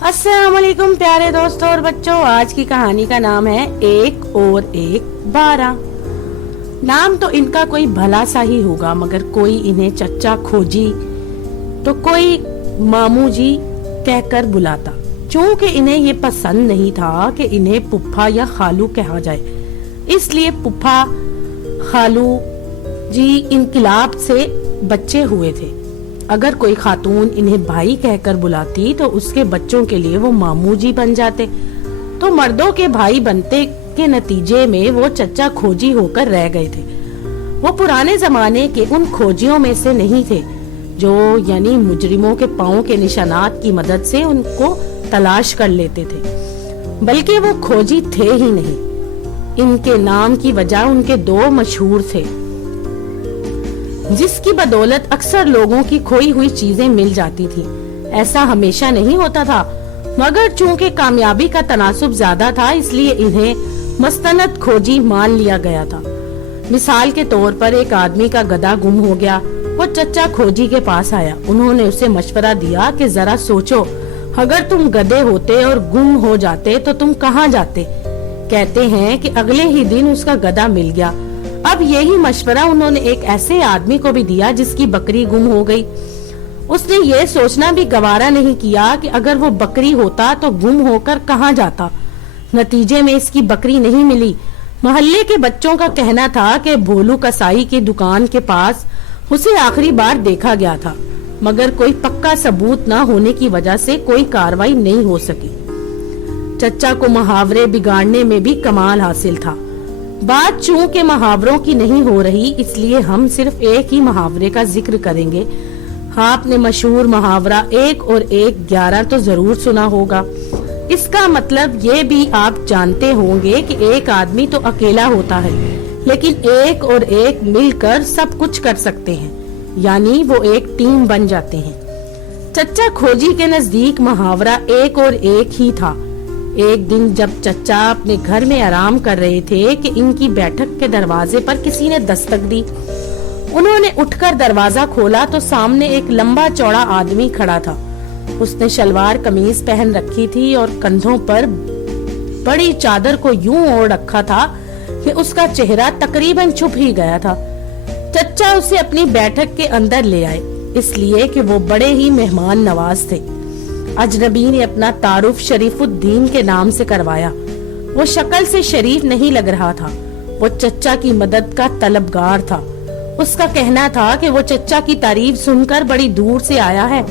अस्सलाम वालेकुम प्यारे दोस्तों और बच्चों। आज की कहानी का नाम है एक और एक 12। नाम तो इनका कोई भला सा ही होगा, मगर कोई इन्हें चच्चा खोजी तो कोई मामू जी कहकर बुलाता, चूंकि इन्हें ये पसंद नहीं था कि इन्हें पुप्पा या खालू कहा जाए, इसलिए पुप्पा खालू जी इनकलाब से बच्चे हुए थे। अगर कोई खातून इन्हें भाई कहकर बुलाती तो उसके बच्चों के लिए वो मामू जी बन जाते, तो मर्दों के भाई बनते के नतीजे में वो चच्चा खोजी होकर रह गए थे। वो पुराने जमाने के उन खोजियों में से नहीं थे जो यानी मुजरिमों के पांव के निशानात की मदद से उनको तलाश कर लेते थे, बल्कि वो खोजी थे ही नहीं। इनके नाम की वजह उनके दो मशहूर थे, जिसकी बदौलत अक्सर लोगों की खोई हुई चीजें मिल जाती थी। ऐसा हमेशा नहीं होता था, मगर चूंकि कामयाबी का तनासुब ज्यादा था, इसलिए इन्हें मस्तनद खोजी मान लिया गया था। मिसाल के तौर पर एक आदमी का गधा गुम हो गया। वो चच्चा खोजी के पास आया। उन्होंने उसे मशवरा दिया कि जरा सोचो, अगर तुम गधे होते और गुम हो जाते तो तुम कहाँ जाते। कहते हैं कि अगले ही दिन उसका गधा मिल गया। अब यही मशवरा उन्होंने एक ऐसे आदमी को भी दिया जिसकी बकरी गुम हो गई। उसने ये सोचना भी गवारा नहीं किया कि अगर वो बकरी होता तो गुम होकर कहाँ जाता। नतीजे में इसकी बकरी नहीं मिली। मोहल्ले के बच्चों का कहना था कि भोलू कसाई की दुकान के पास उसे आखिरी बार देखा गया था, मगर कोई पक्का सबूत न होने की वजह से कोई कार्रवाई नहीं हो सकी। चच्चा को मुहावरे बिगाड़ने में भी कमाल हासिल था। बात चूंकि मुहावरों की नहीं हो रही, इसलिए हम सिर्फ एक ही मुहावरे का जिक्र करेंगे। आपने मशहूर मुहावरा 1 और 1 11 तो जरूर सुना होगा। इसका मतलब ये भी आप जानते होंगे कि एक आदमी तो अकेला होता है, लेकिन 1 और 1 मिलकर सब कुछ कर सकते हैं, यानी वो एक टीम बन जाते हैं। चच्चा खोजी के नजदीक मुहावरा 1 और 1 ही था। एक दिन जब चच्चा अपने घर में आराम कर रहे थे कि इनकी बैठक के दरवाजे पर किसी ने दस्तक दी। उन्होंने उठकर दरवाजा खोला तो सामने एक लंबा चौड़ा आदमी खड़ा था। उसने शलवार कमीज पहन रखी थी और कंधों पर बड़ी चादर को यूं ओढ़ रखा था कि उसका चेहरा तकरीबन छुप ही गया था। चच्चा उसे अपनी बैठक के अंदर ले आए, इसलिए कि वो बड़े ही मेहमान नवाज थे। अजनबी ने अपना तारुफ शरीफुद्दीन के नाम से करवाया। वो शक्ल से शरीफ नहीं लग रहा था। वो चच्चा की मदद का तलबगार था। उसका कहना था कि वो चच्चा की तारीफ सुनकर बड़ी दूर से आया है।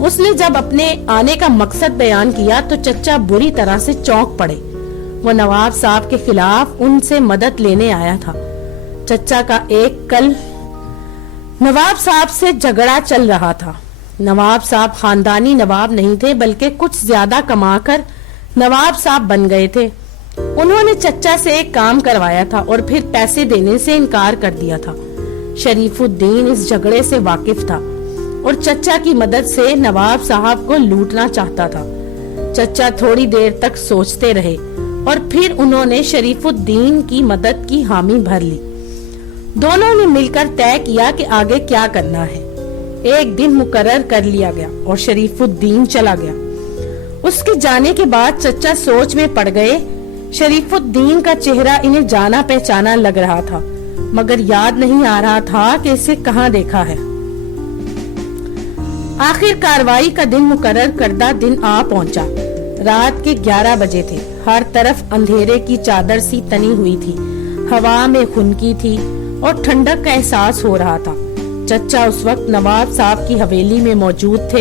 उसने जब अपने आने का मकसद बयान किया तो चच्चा बुरी तरह से चौंक पड़े। वो नवाब साहब के खिलाफ उनसे मदद लेने आया था। चच्चा का एक कल नवाब साहब से झगड़ा चल रहा था। नवाब साहब खानदानी नवाब नहीं थे, बल्कि कुछ ज्यादा कमाकर नवाब साहब बन गए थे। उन्होंने चच्चा से एक काम करवाया था और फिर पैसे देने से इनकार कर दिया था। शरीफुद्दीन इस झगड़े से वाकिफ था और चच्चा की मदद से नवाब साहब को लूटना चाहता था। चच्चा थोड़ी देर तक सोचते रहे और फिर उन्होंने शरीफुद्दीन की मदद की हामी भर ली। दोनों ने मिलकर तय किया कि आगे क्या करना है। एक दिन मुकर्रर कर लिया गया और शरीफुद्दीन चला गया। उसके जाने के बाद चच्चा सोच में पड़ गए। शरीफुद्दीन का चेहरा इन्हें जाना पहचाना लग रहा था, मगर याद नहीं आ रहा था कि इसे कहाँ देखा है। आखिर कार्रवाई का दिन मुकर्रर करदा दिन आ पहुंचा। रात के 11 बजे थे। हर तरफ अंधेरे की चादर सी तनी हुई थी। हवा में खुनकी थी और ठंडक का एहसास हो रहा था। चच्चा उस वक्त नवाब साहब की हवेली में मौजूद थे।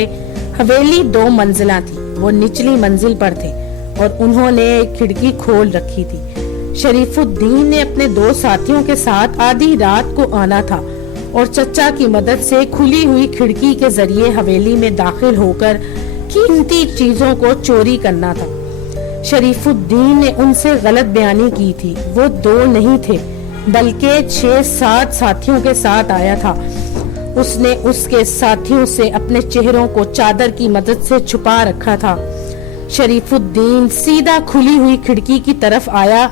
हवेली 2 मंजिला थी। वो निचली मंजिल पर थे और उन्होंने एक खिड़की खोल रखी थी। शरीफुद्दीन ने अपने 2 साथियों के साथ आधी रात को आना था और चच्चा की मदद से खुली हुई खिड़की के जरिए हवेली में दाखिल होकर कीमती चीजों को चोरी करना था। शरीफुद्दीन ने उनसे गलत बयानी की थी। वो 2 नहीं थे, बल्कि 6-7 साथियों के साथ आया था। उसने उसके साथियों से अपने चेहरों को चादर की मदद से छुपा रखा था। शरीफुद्दीन सीधा खुली हुई खिड़की की तरफ आया।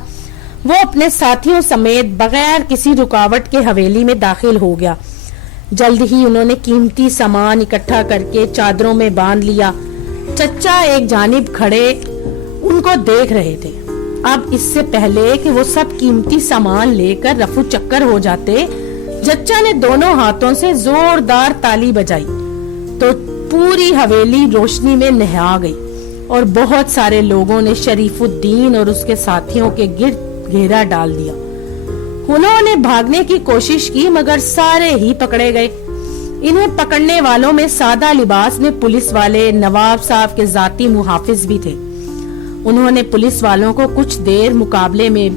वो अपने साथियों समेत बगैर किसी रुकावट के हवेली में दाखिल हो गया। जल्द ही उन्होंने कीमती सामान इकट्ठा करके चादरों में बांध लिया चच्चा एक जानिब खड़े उनको देख रहे थे। अब इससे पहले कि वो सब कीमती सामान लेकर रफू चक्कर हो जाते, चच्चा ने दोनों हाथों से जोरदार ताली बजाई तो पूरी हवेली रोशनी में नहा गई और बहुत सारे लोगों ने शरीफुद्दीन और उसके साथियों के गिर्द घेरा डाल दिया। उन्होंने भागने की कोशिश की मगर सारे ही पकड़े गए। इन्हें पकड़ने वालों में सादा लिबास में पुलिस वाले नवाब साहब के जाती मुहाफिज भी थे। उन्होंने पुलिस वालों को कुछ देर मुकाबले में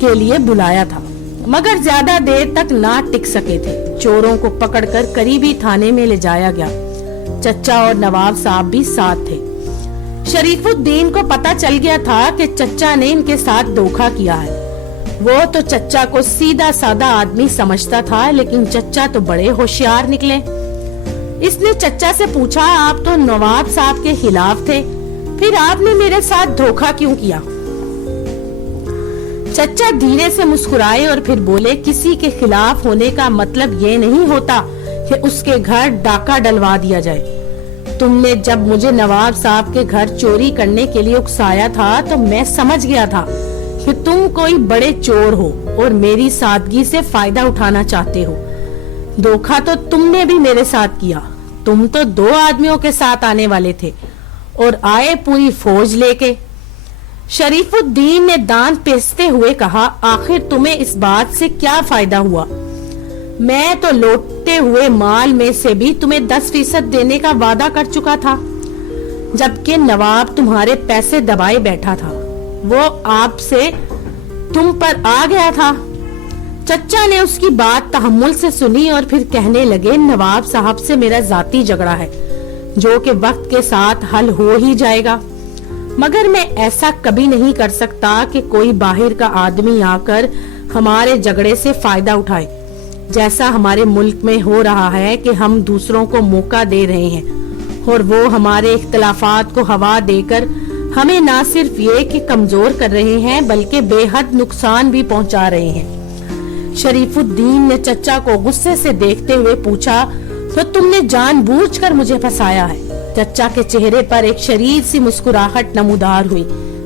के लिए बुलाया था मगर ज्यादा देर तक ना टिक सके थे। चोरों को पकड़कर करीबी थाने में ले जाया गया। चच्चा और नवाब साहब भी साथ थे। शरीफुद्दीन को पता चल गया था कि चच्चा ने इनके साथ धोखा किया है। वो तो चच्चा को सीधा सादा आदमी समझता था, लेकिन चच्चा तो बड़े होशियार निकले। इसने चच्चा से पूछा, आप तो नवाब साहब के खिलाफ थे, फिर आपने मेरे साथ धोखा क्यों किया? चच्चा धीरे से मुस्कुराए और फिर बोले, किसी के खिलाफ होने का मतलब ये नहीं होता कि उसके घर डाका डलवा दिया जाए। तुमने जब मुझे नवाब साहब के घर चोरी करने के लिए उकसाया था तो मैं समझ गया था कि तुम कोई बड़े चोर हो और मेरी सादगी से फायदा उठाना चाहते हो। धोखा तो तुमने भी मेरे साथ किया। तुम तो 2 आदमियों के साथ आने वाले थे और आए पूरी फौज लेके। शरीफुद्दीन ने दांत पीसते हुए कहा, आखिर तुम्हें इस बात से क्या फायदा हुआ? मैं तो लौटते हुए माल में से भी तुम्हें 10% देने का वादा कर चुका था, जबकि नवाब तुम्हारे पैसे दबाए बैठा था। वो आपसे तुम पर आ गया था। चच्चा ने उसकी बात तहम्मुल से सुनी और फिर कहने लगे, नवाब साहब से मेरा जाती झगड़ा है जो कि वक्त के साथ हल हो ही जाएगा, मगर मैं ऐसा कभी नहीं कर सकता कि कोई बाहर का आदमी आकर हमारे झगड़े से फायदा उठाए, जैसा हमारे मुल्क में हो रहा है कि हम दूसरों को मौका दे रहे हैं और वो हमारे इख्तिलाफात को हवा देकर हमें ना सिर्फ ये कि कमजोर कर रहे हैं बल्कि बेहद नुकसान भी पहुंचा रहे हैं। शरीफुद्दीन ने चच्चा को गुस्से से देखते हुए पूछा, तो तुमने जानबूझकर मुझे फंसाया है? चच्चा के चेहरे पर एक शरीर सी मुस्कुराहट नमूदार हुई।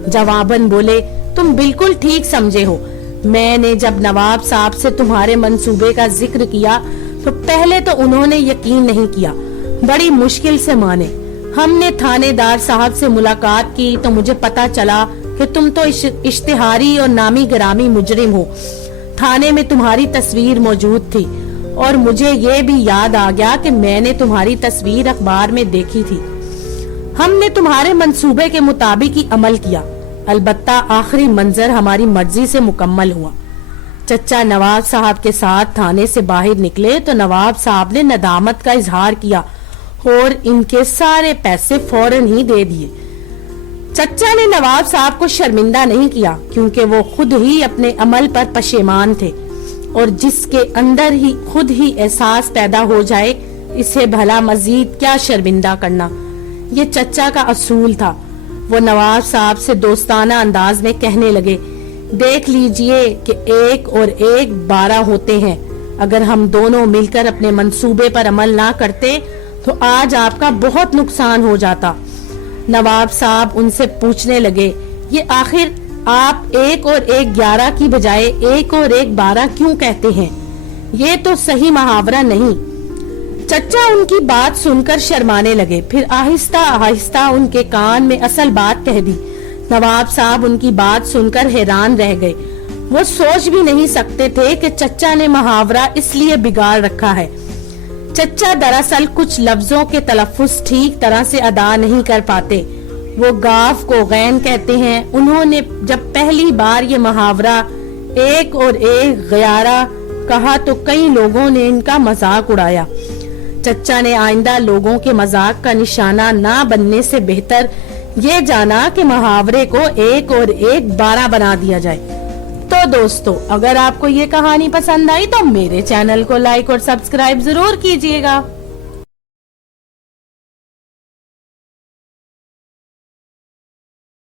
जवाबन बोले, तुम बिल्कुल ठीक समझे हो। मैंने जब नवाब साहब से तुम्हारे मंसूबे का जिक्र किया तो पहले तो उन्होंने यकीन नहीं किया, बड़ी मुश्किल से माने। हमने थानेदार साहब से मुलाकात की तो मुझे पता चला कि तुम तो इश्तिहारी और नामी गिरामी मुजरिम हो। थाने में तुम्हारी तस्वीर मौजूद थी और मुझे ये भी याद आ गया कि मैंने तुम्हारी तस्वीर अखबार में देखी थी। हमने तुम्हारे मंसूबे के मुताबिक ही अमल किया, अलबत्ता आखिरी मंजर हमारी मर्जी से मुकम्मल हुआ। चच्चा नवाब साहब के साथ थाने से बाहर निकले तो नवाब साहब ने नदामत का इजहार किया और इनके सारे पैसे फौरन ही दे दिए। चच्चा ने नवाब साहब को शर्मिंदा नहीं किया क्योंकि वो खुद ही अपने अमल पर पशेमान थे और जिसके अंदर ही खुद ही एहसास पैदा हो जाए, इसे भला मजीद क्या शर्मिंदा करना। ये चच्चा का असूल था। वो नवाब साहब से दोस्ताना अंदाज में कहने लगे, देख लीजिए कि 1 और 1 12 होते हैं। अगर हम दोनों मिलकर अपने मंसूबे पर अमल ना करते तो आज आपका बहुत नुकसान हो जाता। नवाब साहब उनसे पूछने लगे, ये आखिर आप 1 और 1 11 की बजाय 1 और 1 12 क्यों कहते हैं? ये तो सही मुहावरा नहीं। चच्चा उनकी बात सुनकर शर्माने लगे, फिर आहिस्ता आहिस्ता उनके कान में असल बात कह दी। नवाब साहब उनकी बात सुनकर हैरान रह गए। वो सोच भी नहीं सकते थे कि चच्चा ने मुहावरा इसलिए बिगाड़ रखा है। चच्चा दरअसल कुछ लफ्जों के तलफ्फुज ठीक तरह से अदा नहीं कर पाते। वो गाफ को गैन कहते हैं। उन्होंने जब पहली बार ये मुहावरा 1 और 1 11 कहा तो कई लोगों ने इनका मजाक उड़ाया। चच्चा ने आइंदा लोगों के मजाक का निशाना ना बनने से बेहतर ये जाना कि मुहावरे को 1 और 1 12 बना दिया जाए। तो दोस्तों, अगर आपको ये कहानी पसंद आई तो मेरे चैनल को लाइक और सब्सक्राइब जरूर कीजिएगा।